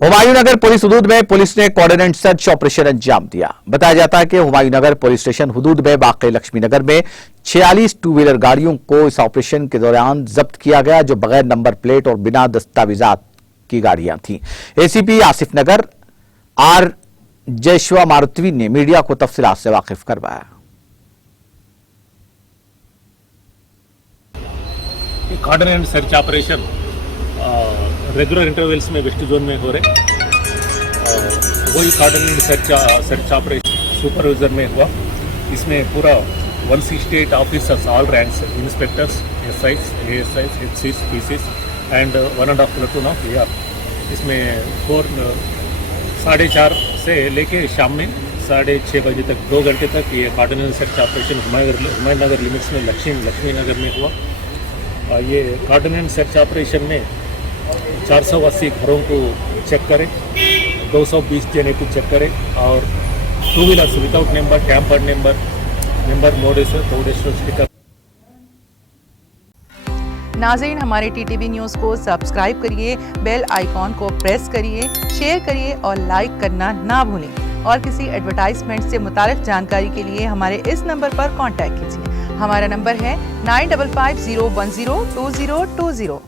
हुमायूं नगर police हुदूद में police ने coordinate search operation अंजाम दिया। बताया जाता है कि हुमायूं नगर पुलिस स्टेशन हुदूद में वाक़ई लक्ष्मी नगर में 46 टू व्हीलर गाड़ियों को इस ऑपरेशन के दौरान जब्त किया गया, जो बगैर नंबर प्लेट और बिना दस्तावेजात की गाड़ियां थीं। एसीपी आसिफ नगर आर जयश्वा मारुतवी ने मीडिया को तफसीलात से वाकिफ करवाया। Coordinate search operation regular intervals में वेस्ट जोन में हो रहे, वही कोऑर्डिनेट सर्च ऑपरेशन सुपरवाइजर में हुआ। इसमें पूरा 168 officers, all ranks, inspectors, SIs, ASIs, HCs, PCs and 1.5 platoon of AR. इसमें 4:30 से लेके शाम में 6:30 बजे तक 2 घंटे तक ये कोऑर्डिनेट सर्च ऑपरेशन हुमायूं नगर लिमिट्स में लक्ष्मी नगर में हुआ। ये कोऑर्डिनेट सर्च ऑपरेशन में 480 घरों को चेक करें, 220 जने को चेक करें और two wheelers without number, tampered number mode sticker. नाज़रीन, हमारे टीटीवी न्यूज़ को सब्सक्राइब करिए, बेल आइकॉन को प्रेस करिए, शेयर करिए और लाइक करना ना भूलें। और किसी एडवर्टाइजमेंट से मुताल्लिक जानकारी के लिए हमारे इस नंबर पर कांटेक्ट कीजिए। हमारा नंबर है 9550102020।